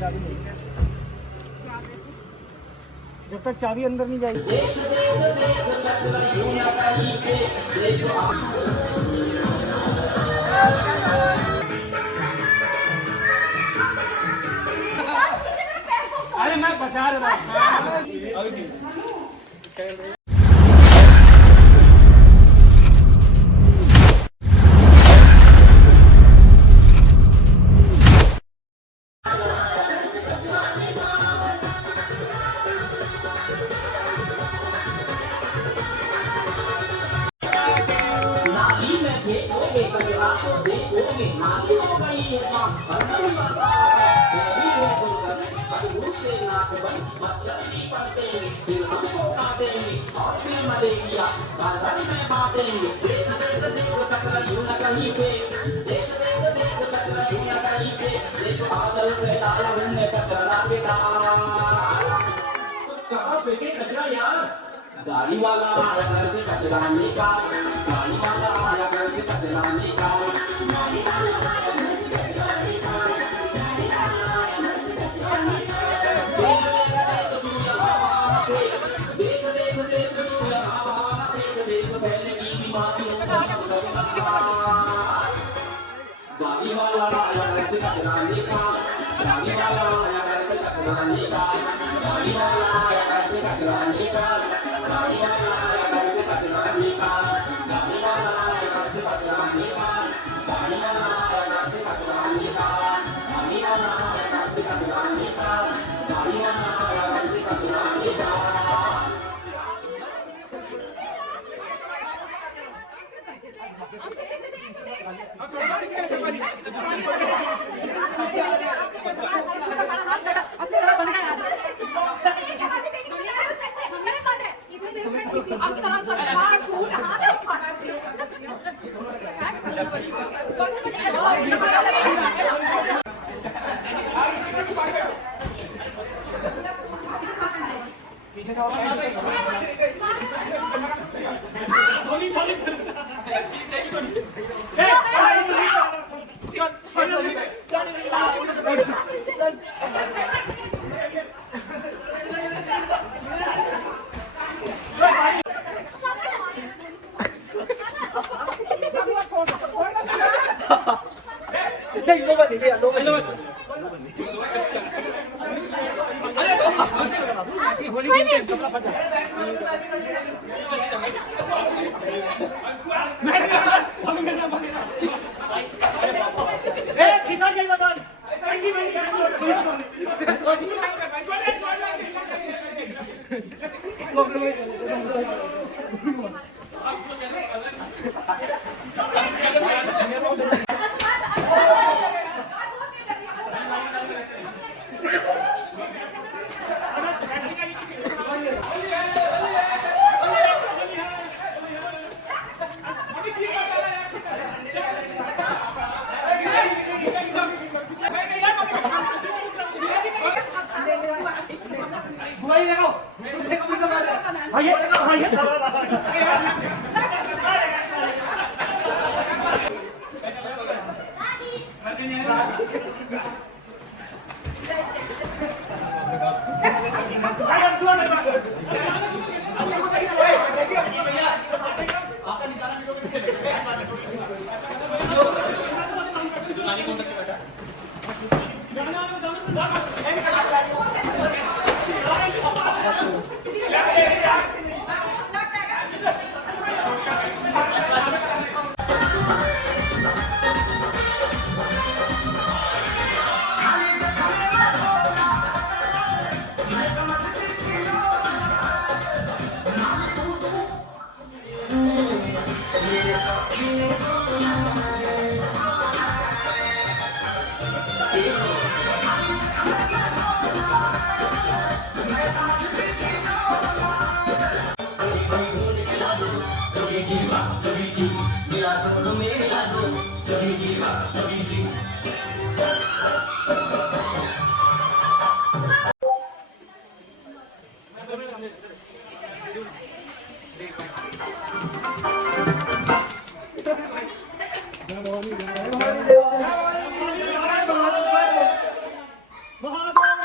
चाबी नहीं, जब तक चाबी अंदर नहीं जाएगी। अरे मैं बचा रहा था। कचरा यार, गाड़ी वाला आया घर से कचरा निकाल, गाड़ी वाला आया घर से कचरा निकाल, गाड़ी वाला आया घर से कचरा निकाल, गाड़ी वाला आया घर से कचरा निकाल। देख देख तू यहाँ फेंक, देख तू यहाँ फेंक, देख पहले की बीमारियों का गाड़ी वाला आया घर से कचरा निकाल, गाड़ी वाला आया घर से कचरा निकाल, गाड़ी वाला आया घर से कचरा निकाल, गाड़ी वाला आया घर से कचरा निकाल, गाड़ी वाला आया घर से कचरा निकाल, गाड़ी वाला आया घर से कचरा निकाल, गाड़ी वाला आया घर से कचरा निकाल, गाड़ी वाला आया घर से कचरा निकाल। पीछे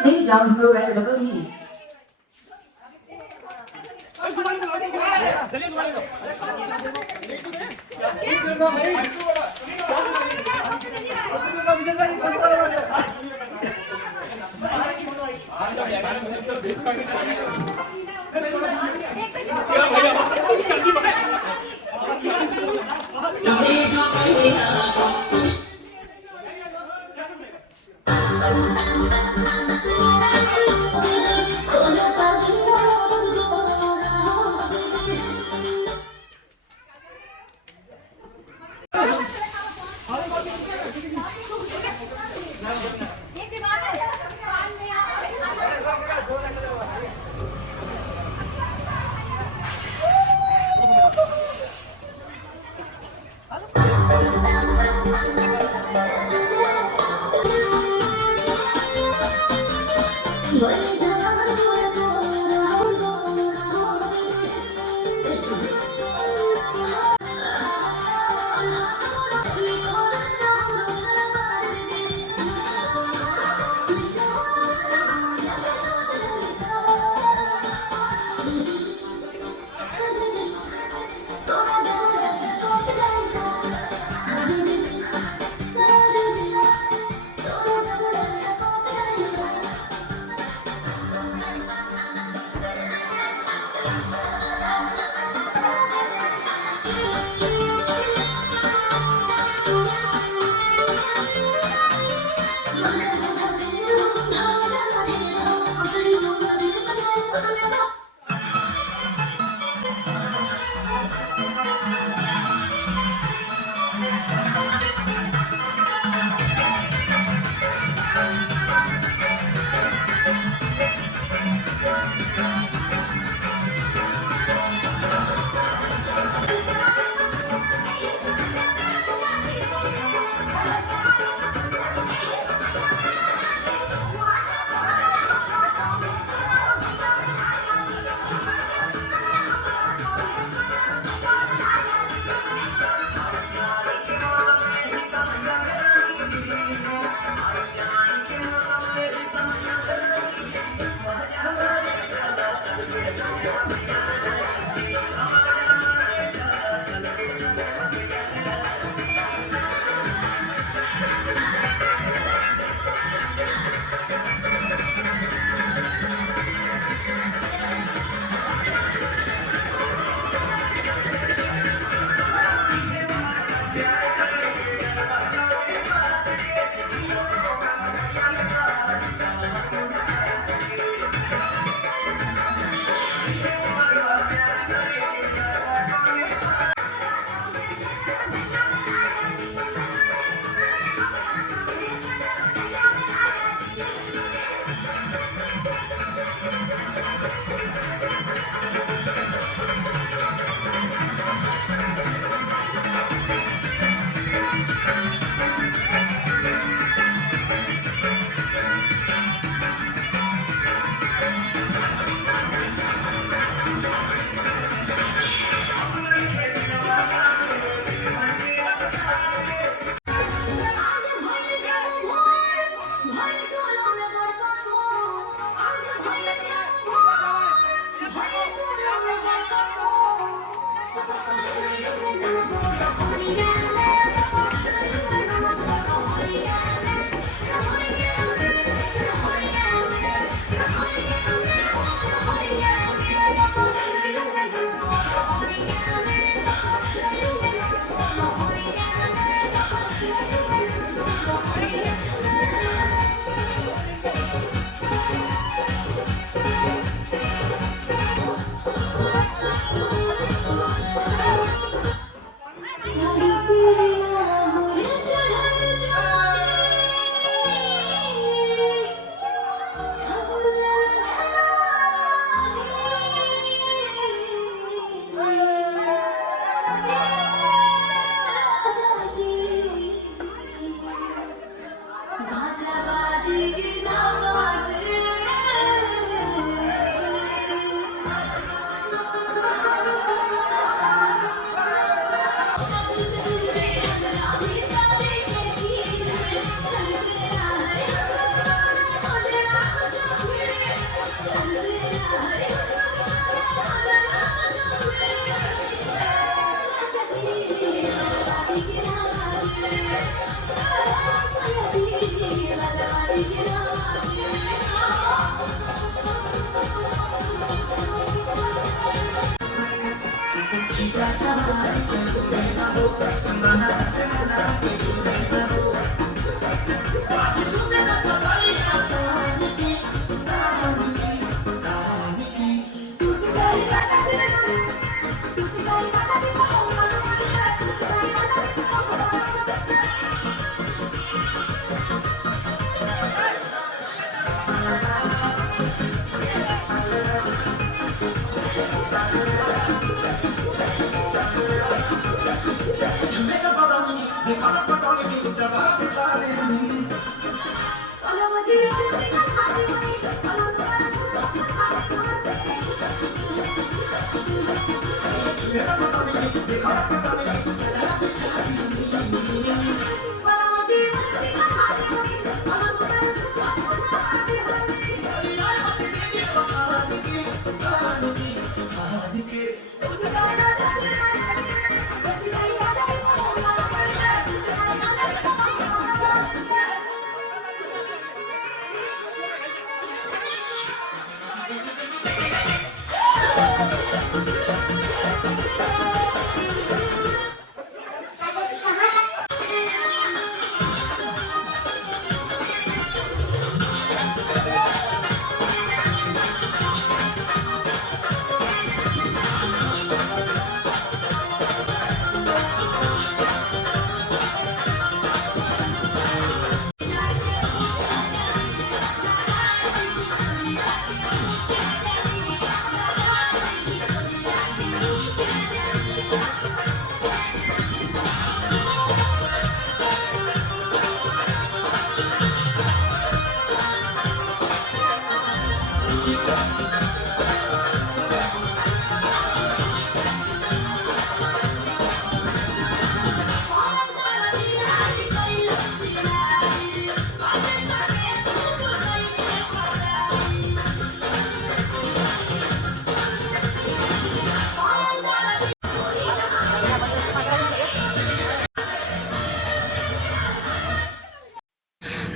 Please jump through at double knee.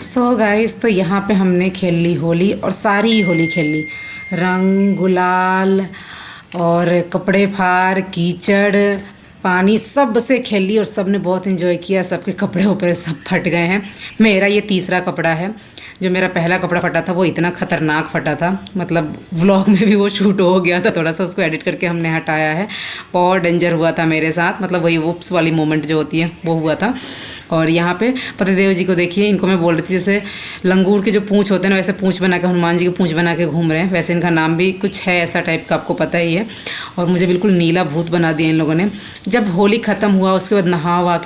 So guys, तो यहाँ पे हमने खेल ली होली और सारी होली खेल ली। रंग गुलाल और कपड़े फाड़ कीचड़ पानी सब से खेल ली और सब ने बहुत एंजॉय किया। सबके कपड़े ऊपर सब फट गए हैं। मेरा ये तीसरा कपड़ा है। जो मेरा पहला कपड़ा फटा था वो इतना ख़तरनाक फटा था, मतलब व्लॉग में भी वो शूट हो गया था थोड़ा सा, उसको एडिट करके हमने हटाया है। बहुत डेंजर हुआ था मेरे साथ, मतलब वही वुप्स वाली मोमेंट जो होती है वो हुआ था। और यहाँ पे पतिदेव जी को देखिए, इनको मैं बोल रही थी जैसे लंगूर के जो पूँछ होते हैं ना, वैसे पूँछ बना के हनुमान जी की पूँछ बना के घूम रहे हैं। वैसे इनका नाम भी कुछ है ऐसा टाइप का, आपको पता ही है। और मुझे बिल्कुल नीला भूत बना दिया इन लोगों ने। जब होली ख़त्म हुआ उसके बाद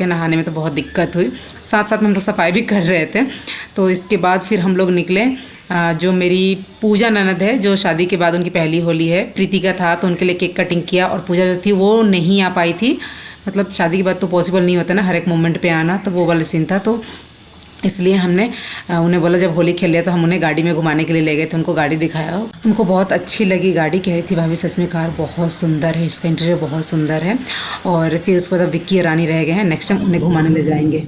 नहाने में तो बहुत दिक्कत हुई, साथ साथ में हम लोग सफाई भी कर रहे थे। तो इसके बाद फिर हम लोग निकले। जो मेरी पूजा ननद है, जो शादी के बाद उनकी पहली होली है, प्रीति का था, तो उनके लिए केक कटिंग किया। और पूजा जो थी वो नहीं आ पाई थी, मतलब शादी के बाद तो पॉसिबल नहीं होता ना हर एक मोमेंट पे आना, तो वो वाला सीन था। तो इसलिए हमने उन्हें बोला जब होली खेल लिया तो हम उन्हें गाड़ी में घुमाने के लिए ले गए थे। उनको गाड़ी दिखाया, उनको बहुत अच्छी लगी गाड़ी। कह रही थी भाभी सच में कार बहुत सुंदर है, इसका इंटीरियर बहुत सुंदर है। और फिर उसके बाद विक्की और रानी रह गए हैं, नेक्स्ट टाइम उन्हें घुमाने ले जाएंगे।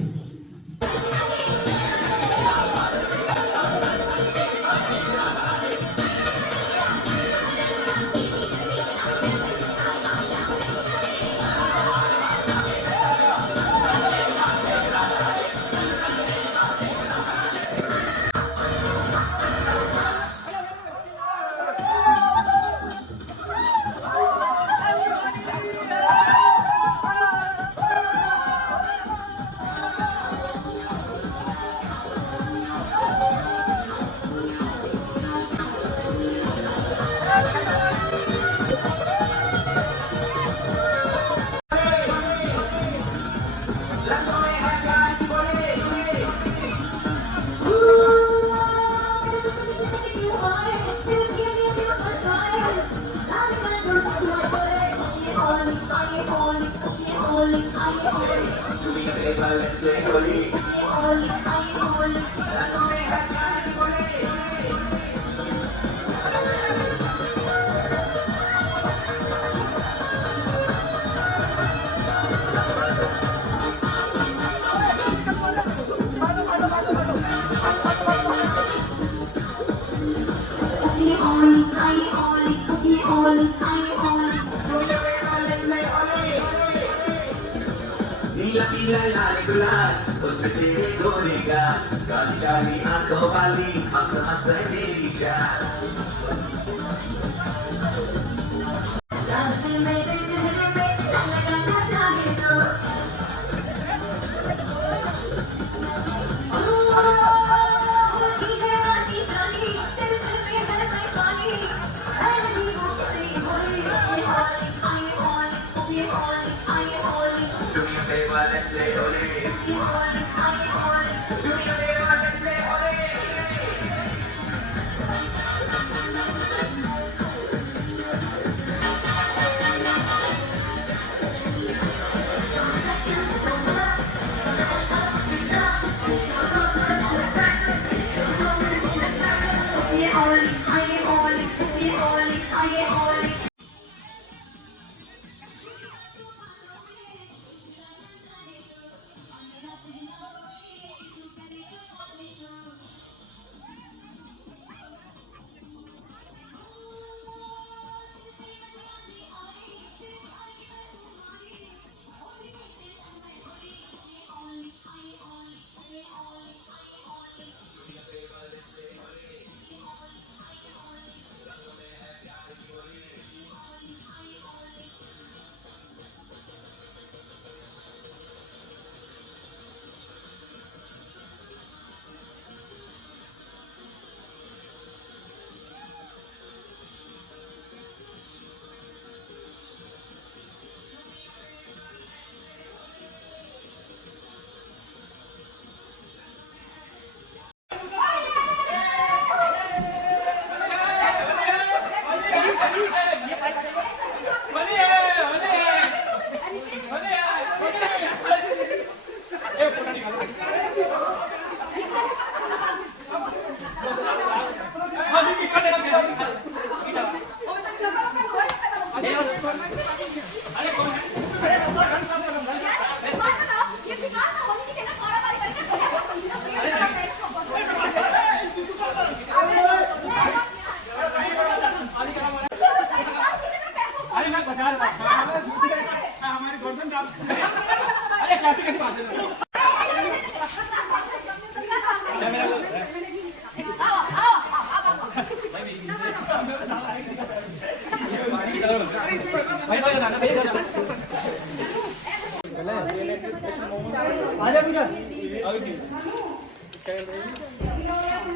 लाल लाल गुलाल उसमें तेरे गोरे गाल काली काली आंखों वाली मस्त मस्त है तेरी चाल मेरे चेहरे पे लगाना चाहे तो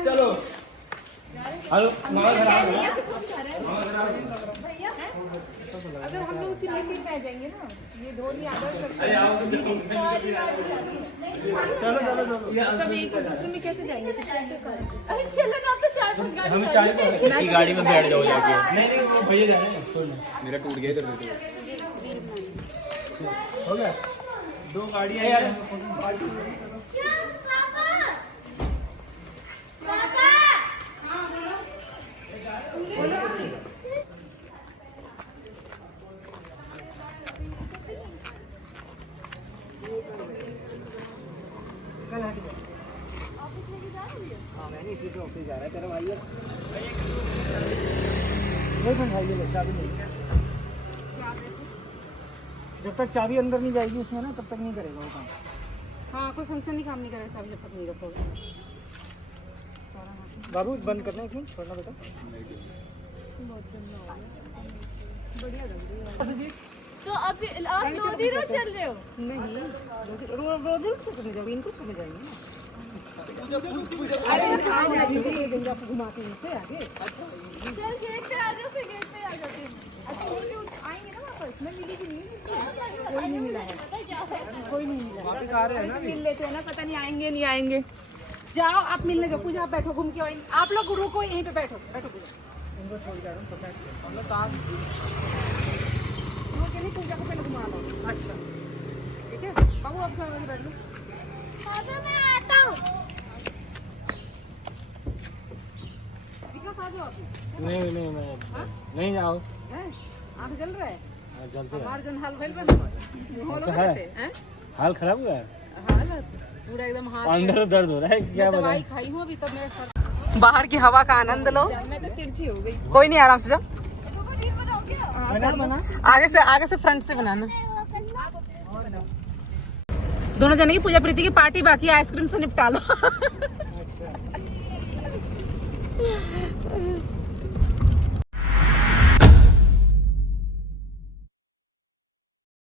चलो हेलो अगर हम लोग उसी लेके पे जाएंगे ना ये ढोल याद है चलो चलो चलो सब एक दूसरे में कैसे जाएंगे अरे चलो ना आप तो 4-5 गाड़ी हम चार इसी गाड़ी में बैठ जाओ जाके नहीं वो भैया जा रहे हैं मेरा टूट गया इधर हो गया 2 गाड़ी है यार इसी से ऑफिस जा रहा है तेरा भाई है नहीं भाई ये चाबी नहीं जब तक चाबी अंदर नहीं जाएगी उसमें ना तब तक नहीं करेगा वो काम हाँ कोई फंक्शन ही काम नहीं करेगा चाबी जब तक नहीं रखोगे बाबू बंद करना है क्यों छोड़ना बेटा बढ़िया लग रही है तो अभी आप 2 दिन और चल रहे हो नहीं रोज चले जाओगे इनको चले जाएंगे ना अरे खाओ ना दीदी देंगे आपको घुमाते हैं से आगे चल गेट पे आ जाओ फिर गेट पे आ जाते हैं अच्छा आएंगे ना वापस मैं मिली भी नहीं कोई नहीं मिला है कोई नहीं मिला वापस आ रहे हैं ना मिल लेते हैं ना पता नहीं आएंगे नहीं आएंगे जाओ आप मिलने जाओ पूजा आप बैठो घूम के आओ आप लोग रुको यहीं पे बैठो बैठो पूजा इनको छोड़ के आ रहा हूं पता है हम लोग कहां के लिए पूजा को पहले घुमा लो अच्छा ठीक है बाबू आप सामने बैठ लो पापा मैं आता हूं विकास आ जाओ आप नहीं मैं नहीं जाओ हैं आंख जल रहा है जल्दी हमार जन हाल भइल बा होलो है। करते हैं हाल खराब हुआ है हालत पूरा एकदम हाथ अंदर दर्द हो रहा है क्या मैं बोला दवाई खाई हूं अभी तब मेरे सर बाहर की हवा का आनंद लो तिरछी हो गई कोई नहीं आराम से जाओ बना आगे से फ्रंट से बनाना दोनों जने की पूजा प्रीति की पार्टी बाकी है, आइसक्रीम से निपटा लो।